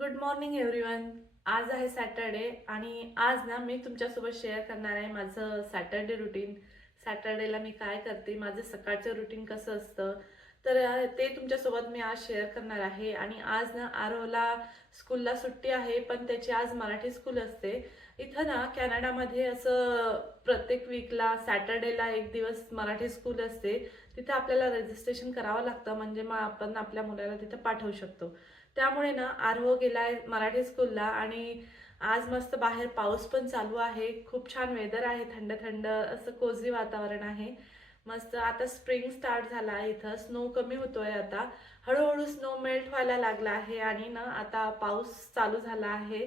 Good morning everyone. आज आहे Saturday आणि आज ना मी तुमच्यासोबत शेअर करणार आहे माझं सॅटर्डे रुटीन. सॅटर्डेला मी काय करते, माझं सकाळचं रुटीन कसं असतं, तर ते तुमच्यासोबत मी आज शेअर करणार आहे. आणि आज ना आरोला स्कूलला सुट्टी आहे, पण त्याची आज मराठी स्कूल असते. इथं ना कॅनडामध्ये असं प्रत्येक वीकला सॅटर्डेला एक दिवस मराठी स्कूल असते. तिथं आपल्याला रजिस्ट्रेशन करावं लागतं, म्हणजे मग आपण आपल्या मुलाला तिथं पाठवू शकतो. त्यामुळे ना आरव गेलाय मराठी स्कूलला. आणि आज मस्त बाहेर पाऊस पण चालू आहे, खूप छान वेदर आहे, थंड थंड असं कोझी वातावरण आहे. मस्त आता स्प्रिंग स्टार्ट झाला आहे, इथं स्नो कमी होतोय आता, हळूहळू स्नो मेल्ट व्हायला लागला आहे आणि ना आता पाऊस चालू झाला आहे.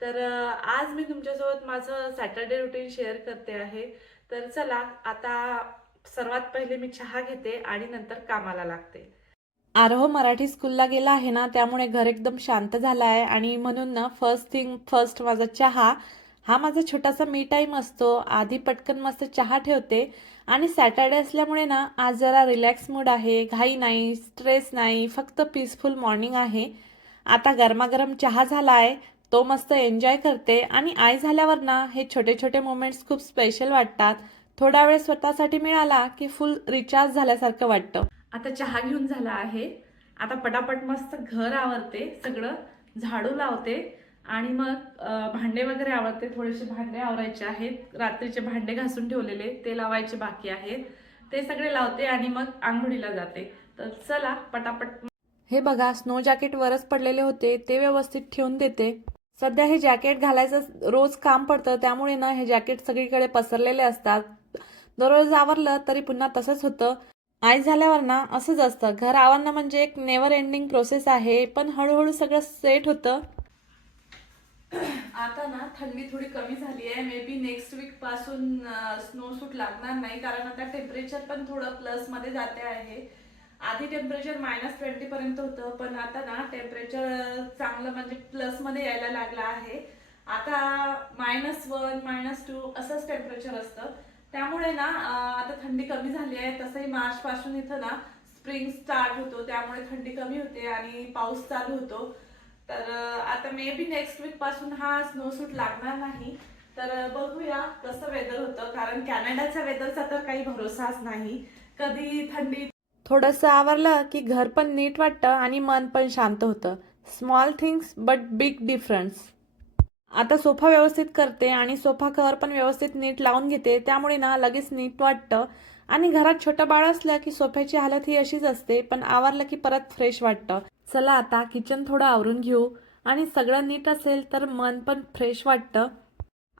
तर आज मी तुमच्यासोबत माझं सॅटर्डे रुटीन शेअर करते आहे. तर चला आता सर्वात पहिले मी चहा घेते आणि नंतर कामाला लागते. आरोह मराठी स्कूलला गेला आहे ना, त्यामुळे घर एकदम शांत झालं आहे. आणि म्हणून ना फर्स्ट थिंग फर्स्ट माझा चहा, हा माझा छोटासा मी टाईम असतो. आधी पटकन मस्त चहा ठेवते. आणि सॅटर्डे असल्यामुळे ना आज जरा रिलॅक्स मूड आहे, घाई नाही, स्ट्रेस नाही, फक्त पीसफुल मॉर्निंग आहे. आता गरमागरम चहा झाला आहे, तो मस्त एन्जॉय करते. आणि आई झाल्यावर ना हे छोटे छोटे मोमेंट्स खूप स्पेशल वाटतात. थोडा वेळ स्वतःसाठी मिळाला की फुल रिचार्ज झाल्यासारखं वाटतं. आता चहा घेऊन झाला आहे. आता पटापट मस्त घर आवरते, सगळं झाडू लावते. आणि मग भांडे वगैरे आवरते, थोडेसे भांडे आवरायचे आहेत, रात्रीचे भांडे घासून ठेवलेले ते लावायचे बाकी आहेत, ते सगळे लावते आणि मग आंघोळीला जाते. तर चला पटापट. हे बघा, स्नो जॅकेट वरच पडलेले होते, ते व्यवस्थित ठेवून देते. सध्या हे जॅकेट घालायचं रोज काम पडतं, त्यामुळे ना हे जॅकेट सगळीकडे पसरलेले असतात. दररोज आवरलं तरी पुन्हा तसंच होतं. आई झाल्यावर ना असंच असतं, घर आवरणं म्हणजे एक नेव्हर एंडिंग प्रोसेस आहे, पण हळूहळू सगळं सेट होतं. आता ना थंडी थोडी कमी झाली आहे, मे बी नेक्स्ट वीक पासून स्नो सूट लागणार नाही, कारण आता टेम्परेचर पण थोडं प्लस मध्ये जाते आहे. आधी टेम्परेचर -20 पर्यंत होतं, पण आता ना टेम्परेचर चांगलं म्हणजे प्लस मध्ये यायला लागलं आहे. आता -1 -2 असंच टेम्परेचर असतं. त्यामुळे ना आता थंडी कमी झाली आहे. तसंही मार्च पासून इथं ना स्प्रिंग स्टार्ट होतो, त्यामुळे थंडी कमी होते आणि पाऊस चालू होतो. तर आता मे बी नेक्स्ट वीक पासून हा स्नो सूट लागणार नाही. तर बघूया कसं वेदर होतं, कारण कॅनडाच्या वेदरचा तर काही भरोसाच नाही. कधी थंडी. थोडंसं आवरलं की घर पण नीट वाटतं आणि मन पण शांत होतं. Small things but big difference. आता सोफा व्यवस्थित करते आणि सोफा कव्हर पण व्यवस्थित नीट लावून घेते, त्यामुळे ना लगेच नीट वाटतं. आणि घरात छोटं बाळ असलं की सोफ्याची हालत ही अशीच असते, पण आवरलं की परत फ्रेश वाटतं. चला आता किचन थोडं आवरून घेऊ. आणि सगळं नीट असेल तर मन पण फ्रेश वाटतं.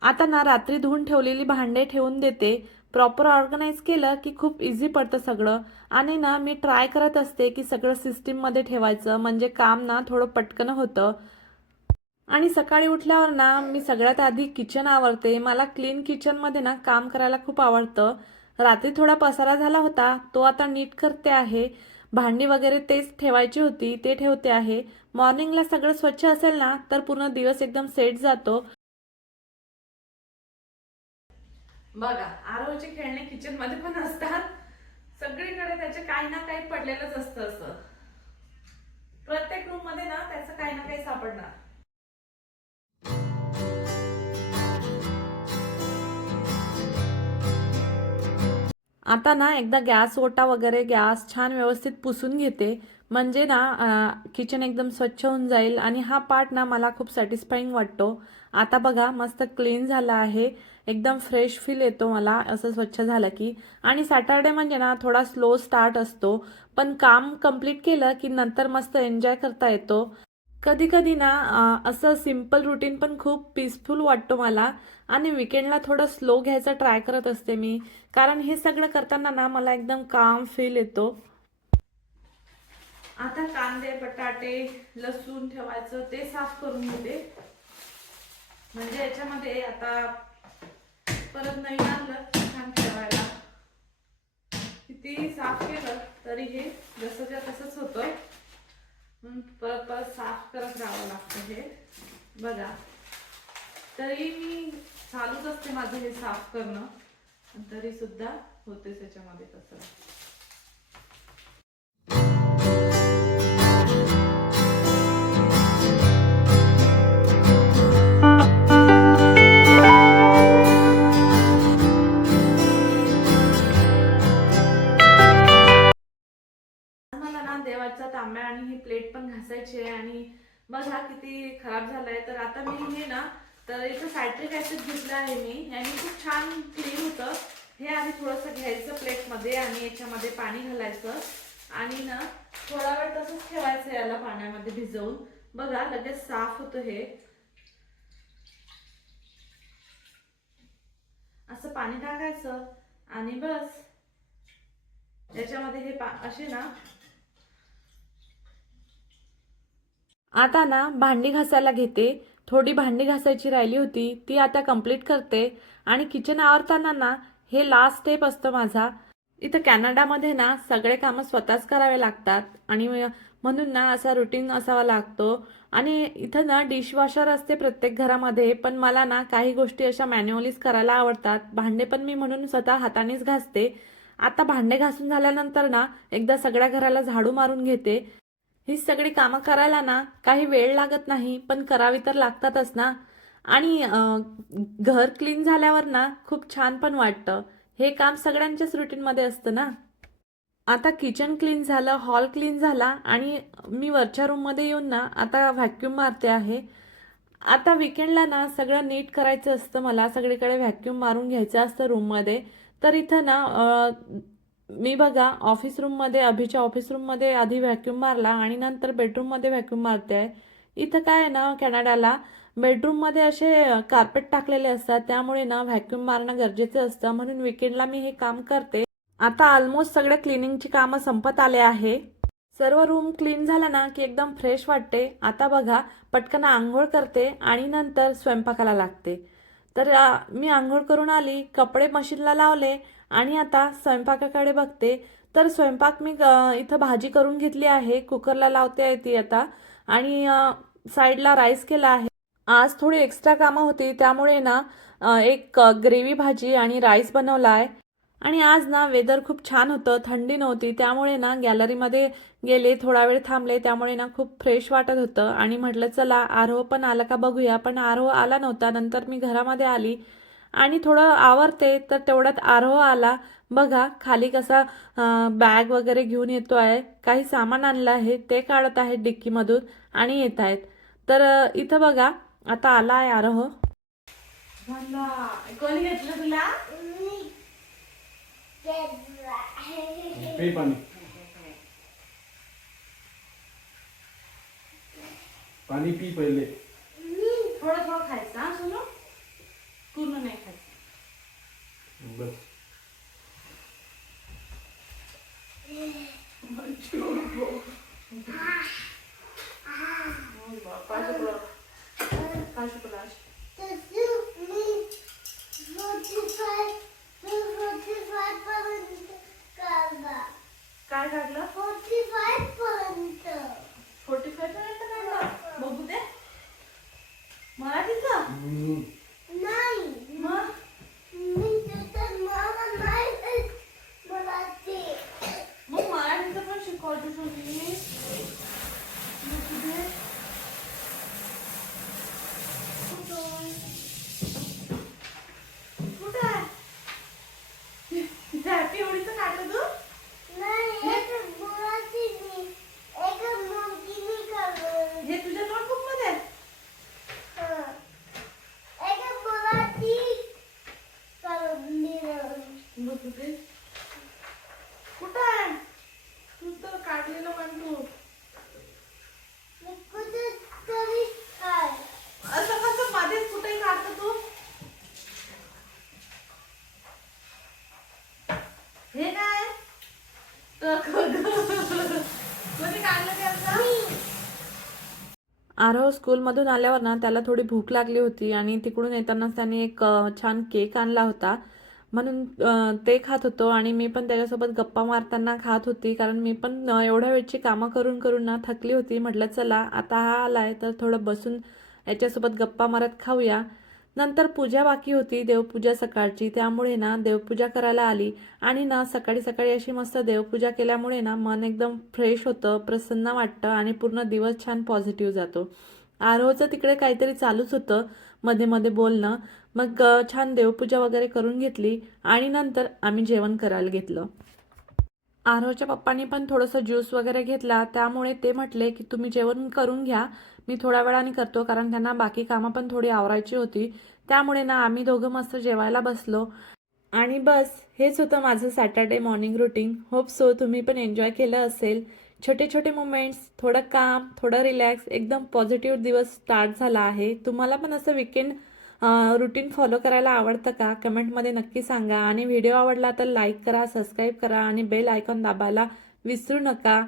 आता ना रात्री धुवून ठेवलेली भांडे ठेवून देते. प्रॉपर ऑर्गनाईज केलं की खूप इझी पडतं सगळं. आणि ना मी ट्राय करत असते की सगळं सिस्टीममध्ये ठेवायचं, म्हणजे काम ना थोडं पटकन होतं. आणि सकाळी उठल्यावर ना मी सगळ्यात आधी किचन आवरते. मला क्लीन किचनमध्ये ना काम करायला खूप आवडतं. रात्री थोडा पसारा झाला होता, तो आता नीट करते आहे. भांडी वगैरे तेच ठेवायची होती, ते ठेवते आहे. मॉर्निंगला सगळं स्वच्छ असेल ना तर पूर्ण दिवस एकदम सेट जातो. बघा, आरोचे खेळणे किचन मध्ये पण असतात. सगळीकडे त्याचे काही ना काही पडलेलंच असतं. असं प्रत्येक रूम मध्ये ना त्याचं काही ना काही सापडणार. आता ना एकदा गॅस ओटा वगैरे गॅस छान व्यवस्थित पुसून घेते, म्हणजे ना किचन एकदम स्वच्छ होऊन जाईल. आणि हा पार्ट ना मला खूप सॅटिस्फाईंग वाटतो. आता बघा मस्त क्लीन झाला आहे, एकदम फ्रेश फील येतो मला असं स्वच्छ झालं की. आणि सॅटर्डे म्हणजे ना थोडा स्लो स्टार्ट असतो, पण काम कंप्लीट केलं की नंतर मस्त एन्जॉय करता येतो. कधी कधी ना असं सिम्पल रुटीन पण खूप पीसफुल वाटतो मला. आणि विकेंडला थोडं स्लो घ्यायचा ट्राय करत असते मी, कारण हे सगळं करताना ना मला एकदम काम फील येतो. आता कांदे बटाटे लसूण ठेवायचं ते साफ करून घेते, म्हणजे याच्यामध्ये आता परत नवीन आणलं छान ठेवायला. किती साफ केलं तरी हे जसंच्या तसंच होतं. परत परत साफ करत राहावं लागतं हे. बघा, तरी मी चालूच असते माझं हे साफ करणं, तरी सुद्धा होतेच याच्यामध्ये तसं. पण घासायची आहे आणि बघा किती खराब झालाय. तर आता मी हे ना, तर इथं सायट्रिक ऍसिड घेतलं आहे मी, याने खूप छान क्लीन होतं. हे आधी थोडंसं घ्यायचं प्लेटमध्ये आणि याच्यामध्ये पाणी घालायचं आणि ना थोडा वेळ तसंच ठेवायचं याला पाण्यामध्ये भिजवून. बघा लगेच साफ होतं हे. असं पाणी टाकायचं आणि बस याच्यामध्ये हे असे ना. आता ना भांडी घासायला घेते. थोडी भांडी घासायची राहिली होती ती आता कंप्लीट करते. आणि किचन आवरताना ना हे लास्ट स्टेप असतं माझा. इथं कॅनडामध्ये ना सगळे कामं स्वतःच करावे लागतात आणि म्हणून ना असा रुटीन असावा लागतो. आणि इथं ना डिशवॉशर असते प्रत्येक घरामध्ये, पण मला ना काही गोष्टी अशा मॅन्युअलीच करायला आवडतात. भांडे पण मी म्हणून स्वतः हातानेच घासते. आता भांडे घासून झाल्यानंतर ना एकदा सगळ्या घराला झाडू मारून घेते. ही सगळी कामं करायला ना काही वेळ लागत नाही, पण करावी तर लागतातच ना. आणि घर क्लीन झाल्यावर ना खूप छान पण वाटतं. हे काम सगळ्यांच्याच रुटीनमध्ये असतं ना. आता किचन क्लीन झालं, हॉल क्लीन झाला आणि मी वरच्या रूममध्ये येऊन ना आता व्हॅक्यूम मारते आहे. आता विकेंडला ना सगळं नीट करायचं असतं मला, सगळीकडे व्हॅक्यूम मारून घ्यायचं असतं रूममध्ये. तर इथं ना मी बघा ऑफिस रूममध्ये, अभिच्या ऑफिस रूममध्ये आधी व्हॅक्यूम मारला आणि नंतर बेडरूममध्ये व्हॅक्यूम मारते आहे. इथं काय आहे ना कॅनडाला बेडरूममध्ये असे कार्पेट टाकलेले असतात, त्यामुळे ना व्हॅक्यूम मारणं गरजेचं असतं, म्हणून विकेंडला मी हे काम करते. आता ऑलमोस्ट सगळ्या क्लिनिंगची कामं संपत आले आहे. सर्व रूम क्लीन झाला ना की एकदम फ्रेश वाटते. आता बघा पटकन आंघोळ करते आणि नंतर स्वयंपाकाला लागते. तर मी आंघोळ करून आली, कपडे मशीनला लावले आणि आता स्वयंपाकाकडे बघते. तर स्वयंपाक मी इथं भाजी करून घेतली आहे, कुकरला लावते आहे ती आता. आणि साईडला राईस केला आहे. आज थोडी एक्स्ट्रा कामं होती त्यामुळे ना एक ग्रेव्ही भाजी आणि राईस बनवला आहे. आणि आज ना वेदर खूप छान होतं, थंडी नव्हती, त्यामुळे ना गॅलरीमध्ये गेले, थोडा वेळ थांबले, त्यामुळे ना खूप फ्रेश वाटत होतं. आणि म्हटलं चला आरोह पण आला का बघूया, पण आरोह आला नव्हता. नंतर मी घरामध्ये आली आणि थोडं आवरते तर तेवढ्यात आरोह आला. बघा खाली कसा बॅग वगैरे घेऊन येतो आहे, काही सामान आणलं आहे ते काढत आहेत डिक्कीमधून आणि येत आहेत. तर इथं बघा आता आला आहे आरोह. कोणी घेतलं तुला? पे पानी पानी पी पहले. थोडं थोडं खायचं हा सोनू, पूर्ण नाही खायचं. बस काय काढलं? 45 पर्यंत काढलं. बघू दे मराठीचं नाही. मग मग मराठीचं पण शिकवतो तुम्ही. कुठं आहे हॅपी होळीचं काढलं तू? हे तुझ्या नोटबुक मध्ये आहे? बघू दे. कुठं आहे? तू तर काढलेलं पण तू असं कसं मध्येच कुठेही काढतो तू? हे काय कोणी काढलं त्याचं? आरव स्कूलमधून आल्यावर ना त्याला थोडी भूक लागली होती आणि तिकडून येतानाच त्याने एक छान केक आणला होता, म्हणून ते खात होतो. आणि मी पण त्याच्यासोबत गप्पा मारताना खात होती, कारण मी पण एवढ्या वेळची कामं करून करून ना थकली होती. म्हटलं चला आता हा आलाय तर थोडं बसून याच्यासोबत गप्पा मारत खाऊया. नंतर पूजा बाकी होती, देवपूजा सकाळची, त्यामुळे ना देवपूजा करायला आली. आणि ना सकाळी सकाळी अशी मस्त देवपूजा केल्यामुळे ना मन एकदम फ्रेश होतं, प्रसन्न वाटतं आणि पूर्ण दिवस छान पॉझिटिव्ह जातो. आरोहचं तिकडे काहीतरी चालूच होतं मध्ये मध्ये बोलणं. मग छान देवपूजा वगैरे करून घेतली आणि नंतर आम्ही जेवण करायला घेतलं. आरवच्या पप्पांनी पण थोडंसं ज्यूस वगैरे घेतला, त्यामुळे ते म्हटले की तुम्ही जेवण करून घ्या, मी थोड्या वेळाने करतो, कारण त्यांना बाकी कामं पण थोडी आवरायची होती. त्यामुळे ना आम्ही दोघं मस्त जेवायला बसलो. आणि बस हेच होतं माझं Saturday morning routine. Hope so तुम्ही पण एन्जॉय केलं असेल. छोटे छोटे मोमेंट्स, थोडं काम, थोडं रिलॅक्स, एकदम पॉझिटिव्ह दिवस स्टार्ट झाला आहे. तुम्हाला पण असं विकेंड रुटीन फॉलो करायला आवडतं का? कमेंटमध्ये नक्की सांगा. आणि व्हिडिओ आवडला तर लाईक करा, सबस्क्राईब करा आणि बेल आयकॉन दाबायला विसरू नका.